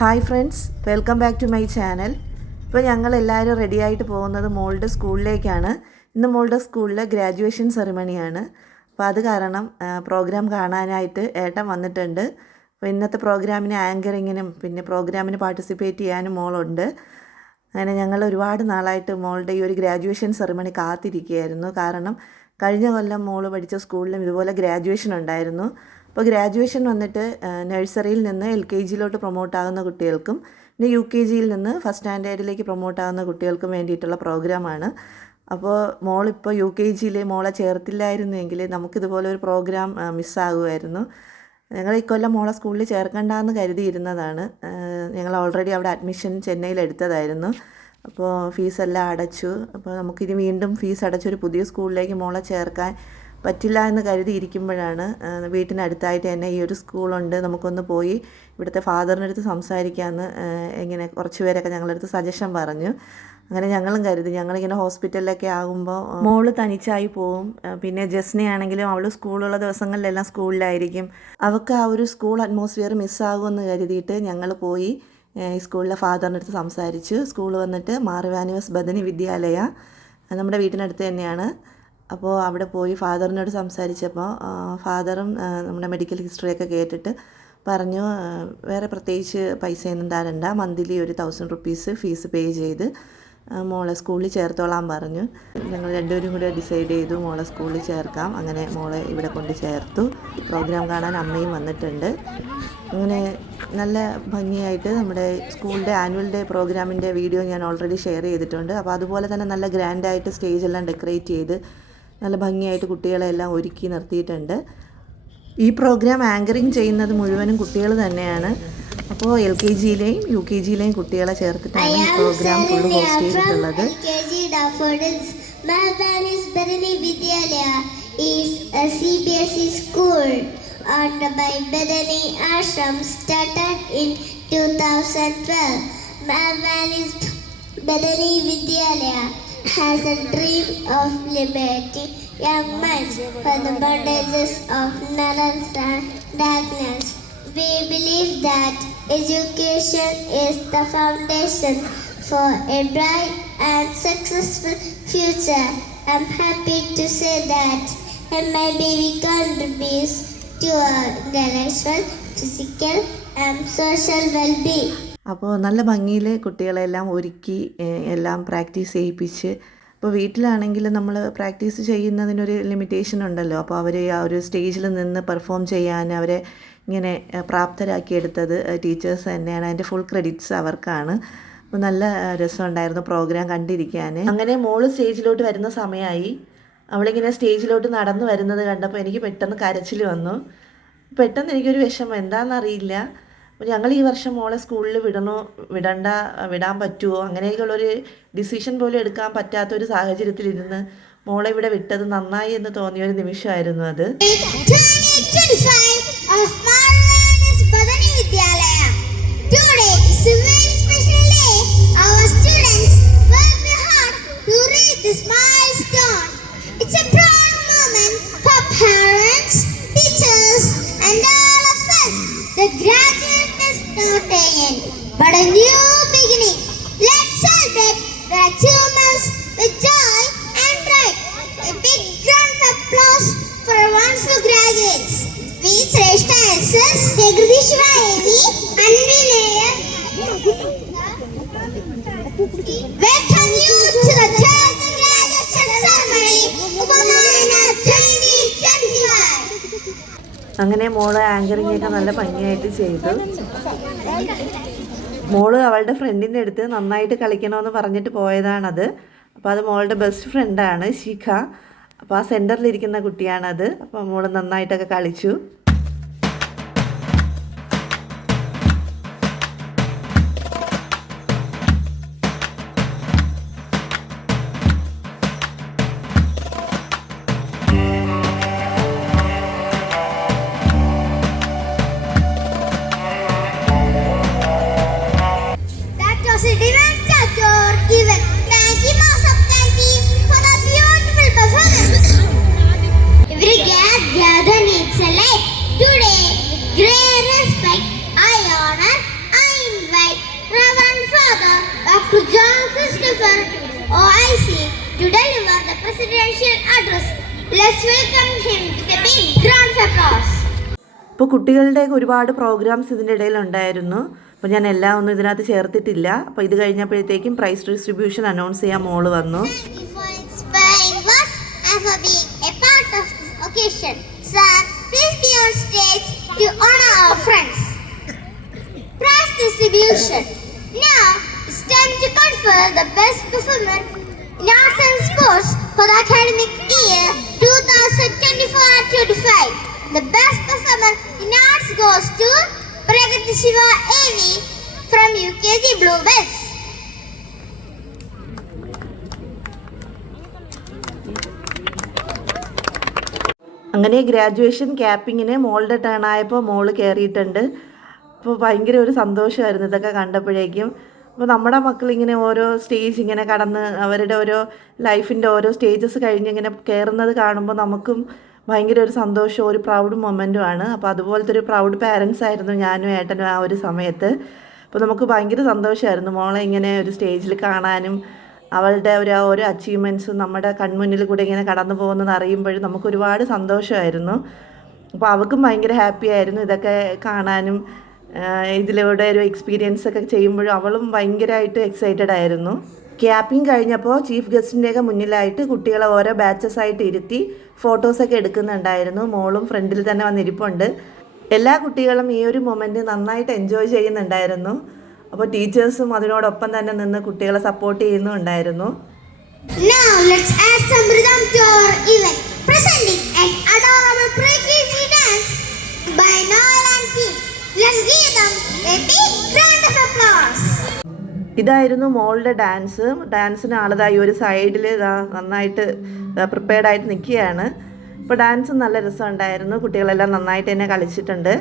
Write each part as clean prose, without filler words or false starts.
Hi friends, welcome back to my channel. ഇപ്പോൾ ഞങ്ങളെല്ലാവരും റെഡിയായിട്ട് പോകുന്നത് മോളുടെ സ്കൂളിലേക്കാണ്. ഇന്ന് മോളുടെ സ്കൂളിലെ ഗ്രാജുവേഷൻ സെറിമണിയാണ്. അപ്പോൾ അത് കാരണം പ്രോഗ്രാം കാണാനായിട്ട് ഏട്ടൻ വന്നിട്ടുണ്ട്. അപ്പോൾ ഇന്നത്തെ പ്രോഗ്രാമിന് ആങ്കറിങ്ങിനും പിന്നെ പ്രോഗ്രാമിന് പാർട്ടിസിപ്പേറ്റ് ചെയ്യാനും മോളുണ്ട്. അങ്ങനെ ഞങ്ങൾ ഒരുപാട് നാളായിട്ട് മോളുടെ ഈ ഒരു ഗ്രാജുവേഷൻ സെറിമണി കാത്തിരിക്കുകയായിരുന്നു. കാരണം കഴിഞ്ഞ കൊല്ലം മോള് പഠിച്ച സ്കൂളിലും ഇതുപോലെ ഗ്രാജുവേഷൻ ഉണ്ടായിരുന്നു. അപ്പോൾ ഗ്രാജുവേഷൻ വന്നിട്ട് നഴ്സറിയിൽ നിന്ന് LKG പ്രൊമോട്ടാകുന്ന കുട്ടികൾക്കും പിന്നെ UKGയിൽ നിന്ന് ഫസ്റ്റ് സ്റ്റാൻഡേർഡിലേക്ക് പ്രൊമോട്ടാകുന്ന കുട്ടികൾക്കും വേണ്ടിയിട്ടുള്ള പ്രോഗ്രാമാണ്. അപ്പോൾ മോളിപ്പോൾ UKGയിൽ മോളെ ചേർത്തില്ലായിരുന്നെങ്കിൽ നമുക്കിതുപോലെ ഒരു പ്രോഗ്രാം മിസ്സാകുമായിരുന്നു. ഞങ്ങൾ ഇക്കൊല്ലം മോളെ സ്കൂളിൽ ചേർക്കണ്ടെന്ന് കരുതിയിരുന്നതാണ്. ഞങ്ങൾ ഓൾറെഡി അവിടെ അഡ്മിഷൻ ചെന്നൈയിൽ എടുത്തതായിരുന്നു. അപ്പോൾ ഫീസെല്ലാം അടച്ചു. അപ്പോൾ നമുക്കിനി വീണ്ടും ഫീസ് അടച്ചൊരു പുതിയ സ്കൂളിലേക്ക് മോളെ ചേർക്കാൻ പറ്റില്ല എന്ന് കരുതിയിരിക്കുമ്പോഴാണ് വീട്ടിനടുത്തായിട്ട് തന്നെ ഈ ഒരു സ്കൂളുണ്ട്, നമുക്കൊന്ന് പോയി ഇവിടുത്തെ ഫാദറിൻ്റെ അടുത്ത് സംസാരിക്കാമെന്ന് ഇങ്ങനെ കുറച്ച് പേരൊക്കെ ഞങ്ങളുടെ അടുത്ത് സജഷൻ പറഞ്ഞു. അങ്ങനെ ഞങ്ങളും കരുതി ഞങ്ങളിങ്ങനെ ഹോസ്പിറ്റലിലൊക്കെ ആകുമ്പോൾ മോള് തനിച്ചായി പോവും. പിന്നെ ജസ്നെ ആണെങ്കിലും അവൾ സ്കൂളുള്ള ദിവസങ്ങളിലെല്ലാം സ്കൂളിലായിരിക്കും. അവൾക്ക് ആ ഒരു സ്കൂൾ അറ്റ്മോസ്ഫിയർ മിസ്സാകുമെന്ന് കരുതിയിട്ട് ഞങ്ങൾ പോയി ഈ സ്കൂളിലെ ഫാദറിൻ്റെ അടുത്ത് സംസാരിച്ചു. സ്കൂൾ വന്നിട്ട് മാർ ഇവാനിയോസ് ബദനി വിദ്യാലയ നമ്മുടെ വീട്ടിനടുത്ത് തന്നെയാണ്. അപ്പോൾ അവിടെ പോയി ഫാദറിനോട് സംസാരിച്ചപ്പോൾ ഫാദറും നമ്മുടെ മെഡിക്കൽ ഹിസ്റ്ററിയൊക്കെ കേട്ടിട്ട് പറഞ്ഞു, വേറെ പ്രത്യേകിച്ച് പൈസയൊന്നും തരണ്ട, മന്ത്ലി ഒരു 1000 റുപ്പീസ് ഫീസ് പേ ചെയ്ത് മോളെ സ്കൂളിൽ ചേർത്തോളാൻ പറഞ്ഞു. ഞങ്ങൾ രണ്ടുപേരും കൂടെ ഡിസൈഡ് ചെയ്തു മോളെ സ്കൂളിൽ ചേർക്കാം. അങ്ങനെ മോളെ ഇവിടെ കൊണ്ട് ചേർത്തു. പ്രോഗ്രാം കാണാൻ അമ്മയും വന്നിട്ടുണ്ട്. അങ്ങനെ നല്ല ഭംഗിയായിട്ട് നമ്മുടെ സ്കൂളിൻ്റെ ആനുവൽ ഡേ പ്രോഗ്രാമിൻ്റെ വീഡിയോ ഞാൻ ഓൾറെഡി ഷെയർ ചെയ്തിട്ടുണ്ട്. അപ്പോൾ അതുപോലെ തന്നെ നല്ല ഗ്രാൻഡായിട്ട് സ്റ്റേജെല്ലാം ഡെക്കറേറ്റ് ചെയ്ത് നല്ല ഭംഗിയായിട്ട് കുട്ടികളെല്ലാം ഒരുക്കി നിർത്തിയിട്ടുണ്ട്. ഈ പ്രോഗ്രാം ആങ്കറിങ് ചെയ്യുന്നത് മുഴുവനും കുട്ടികൾ തന്നെയാണ്. അപ്പോൾ LKGയിലെയും UKGയിലെയും കുട്ടികളെ ചേർത്തിട്ടാണ് ഈ പ്രോഗ്രാം ഫുള്ള് ഹോസ്റ്റ് ചെയ്തിട്ടുള്ളത്. CBSE school owned by Badani Ashram started in 2012. Malvanis Badani Vidyalaya has a dream of liberating young minds from the bondages of ignorance and darkness. We believe that education is the foundation for a bright and successful future. I'm happy to say that MIBV contributes to our intellectual, physical and social well-being. അപ്പോൾ നല്ല ഭംഗിയിൽ കുട്ടികളെല്ലാം ഒരുക്കി എല്ലാം practice ചെയ്യിപ്പിച്ച്, ഇപ്പോൾ വീട്ടിലാണെങ്കിൽ നമ്മൾ പ്രാക്ടീസ് ചെയ്യുന്നതിനൊരു ലിമിറ്റേഷൻ ഉണ്ടല്ലോ. അപ്പോൾ അവർ ആ ഒരു സ്റ്റേജിൽ നിന്ന് പെർഫോം ചെയ്യാൻ അവരെ ഇങ്ങനെ പ്രാപ്തരാക്കിയെടുത്തത് ടീച്ചേഴ്സ് തന്നെയാണ്. അതിൻ്റെ ഫുൾ ക്രെഡിറ്റ്സ് അവർക്കാണ്. അപ്പോൾ നല്ല രസമുണ്ടായിരുന്നു പ്രോഗ്രാം കണ്ടിരിക്കാൻ. അങ്ങനെ മോള് സ്റ്റേജിലോട്ട് വരുന്ന സമയമായി. അവളിങ്ങനെ സ്റ്റേജിലോട്ട് നടന്നു വരുന്നത് കണ്ടപ്പോൾ എനിക്ക് പെട്ടെന്ന് കരച്ചിൽ വന്നു. പെട്ടെന്ന് എനിക്കൊരു വിഷമം, എന്താണെന്നറിയില്ല. അപ്പോൾ ഞങ്ങൾ ഈ വർഷം മോളെ സ്കൂളിൽ വിടാൻ പറ്റുമോ അങ്ങനെയൊക്കെയുള്ളൊരു ഡിസിഷൻ പോലും എടുക്കാൻ പറ്റാത്തൊരു സാഹചര്യത്തിലിരുന്ന് മോളെ ഇവിടെ വിട്ടത് നന്നായി എന്ന് തോന്നിയൊരു നിമിഷമായിരുന്നു അത്. But a new beginning. Let's celebrate the achievements with joy and pride. A big round of applause for our wonderful graduates. We Shrestha SS, Jagradishwa Evi, Anvineya. Welcome you to the 12th graduation ceremony, Upamayana 2025. അങ്ങനെ മോള് ആങ്കറിങ്ങൊക്കെ നല്ല ഭംഗിയായിട്ട് ചെയ്തു. മോള് അവളുടെ ഫ്രണ്ടിൻ്റെ അടുത്ത് നന്നായിട്ട് കളിക്കണമെന്ന് പറഞ്ഞിട്ട് പോയതാണത്. അപ്പോൾ അത് മോളുടെ ബെസ്റ്റ് ഫ്രണ്ടാണ് ശിഖ. അപ്പോൾ ആ സെൻറ്ററിലിരിക്കുന്ന കുട്ടിയാണത്. അപ്പോൾ മോള് നന്നായിട്ടൊക്കെ കളിച്ചു. Every gather needs a light. Today, with great respect, I honor, I invite deliver the presidential address. Let's welcome him with a big round of applause. ഇപ്പോൾ കുട്ടികളുടെയൊക്കെ ഒരുപാട് പ്രോഗ്രാംസ് ഇതിൻ്റെ ഇടയിൽ ഉണ്ടായിരുന്നു. അപ്പോൾ ഞാൻ എല്ലാം ഒന്നും ഇതിനകത്ത് ചേർത്തിട്ടില്ല. അപ്പോൾ ഇത് കഴിഞ്ഞപ്പോഴത്തേക്കും പ്രൈസ് ഡിസ്ട്രിബ്യൂഷൻ അനൗൺസ് ചെയ്യാൻ മോള് വന്നു. Thank you for inspiring us and for being a part of this occasion. Sir, please be on stage to honor our friends. Prize distribution. Now it's time to confer the best performer in arts and sports for the academic year 2024-25. The best performer in arts goes to Pragati Shiva AV from UKG Bluebells. അങ്ങനെ graduation ക്യാപ്പിങ്ങിന് മോളുടെ turn ആയപ്പോൾ മോള് കയറിയിട്ടുണ്ട്. അപ്പോൾ ഭയങ്കര ഒരു സന്തോഷമായിരുന്നു ഇതൊക്കെ കണ്ടപ്പോഴേക്കും. അപ്പോൾ നമ്മുടെ മക്കളിങ്ങനെ ഓരോ സ്റ്റേജ് ഇങ്ങനെ കടന്ന് അവരുടെ ഓരോ ലൈഫിൻ്റെ ഓരോ സ്റ്റേജസ് കഴിഞ്ഞ് ഇങ്ങനെ കയറുന്നത് കാണുമ്പോൾ നമുക്കും ഭയങ്കര ഒരു സന്തോഷവും ഒരു പ്രൗഡ് മൊമെൻറ്റുമാണ്. അപ്പോൾ അതുപോലത്തെ ഒരു പ്രൗഡ് പാരൻസ് ആയിരുന്നു ഞാനും ഏട്ടനും ആ ഒരു സമയത്ത്. അപ്പോൾ നമുക്ക് ഭയങ്കര സന്തോഷമായിരുന്നു മോളെ ഇങ്ങനെ ഒരു സ്റ്റേജിൽ കാണാനും അവളുടെ ഓരോ അച്ചീവ്മെൻറ്റ്സും നമ്മുടെ കൺമുന്നിൽ കൂടെ ഇങ്ങനെ കടന്നു പോകുന്നത് അറിയുമ്പോഴും നമുക്ക് ഒരുപാട് സന്തോഷമായിരുന്നു. അപ്പോൾ അവൾക്കും ഭയങ്കര ഹാപ്പി ആയിരുന്നു ഇതൊക്കെ കാണാനും ഇതിലൂടെ ഒരു എക്സ്പീരിയൻസ് ഒക്കെ ചെയ്യുമ്പോഴും അവളും ഭയങ്കരമായിട്ട് എക്സൈറ്റഡ് ആയിരുന്നു. ക്യാപ്പിംഗ് കഴിഞ്ഞപ്പോൾ ചീഫ് ഗസ്റ്റിൻ്റെയൊക്കെ മുന്നിലായിട്ട് കുട്ടികളെ ഓരോ ബാച്ചസ് ആയിട്ട് ഇരുത്തി ഫോട്ടോസൊക്കെ എടുക്കുന്നുണ്ടായിരുന്നു. മോളും ഫ്രണ്ടിൽ തന്നെ വന്നിരിപ്പുണ്ട്. എല്ലാ കുട്ടികളും ഈ ഒരു മൊമെൻറ്റ് നന്നായിട്ട് എൻജോയ് ചെയ്യുന്നുണ്ടായിരുന്നു. അപ്പോൾ ടീച്ചേഴ്സും അതിനോടൊപ്പം തന്നെ നിന്ന് കുട്ടികളെ സപ്പോർട്ട് ചെയ്യുന്നുണ്ടായിരുന്നു. Now let's add some rhythm to our event, presenting an adorable pre-KG dance by Noel and team. Let's give them a big round of applause. ഇതായിരുന്നു മോളുടെ ഡാൻസിന് ആളതായി ഒരു സൈഡിൽ നന്നായിട്ട് പ്രിപ്പയർഡ് ആയിട്ട് നിൽക്കുകയാണ്. ഇപ്പോൾ ഡാൻസ് നല്ല രസമുണ്ടായിരുന്നു. കുട്ടികളെല്ലാം നന്നായിട്ട് തന്നെ കളിച്ചിട്ടുണ്ട്.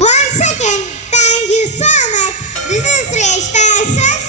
Once again, thank you so much. This is Reshta SS.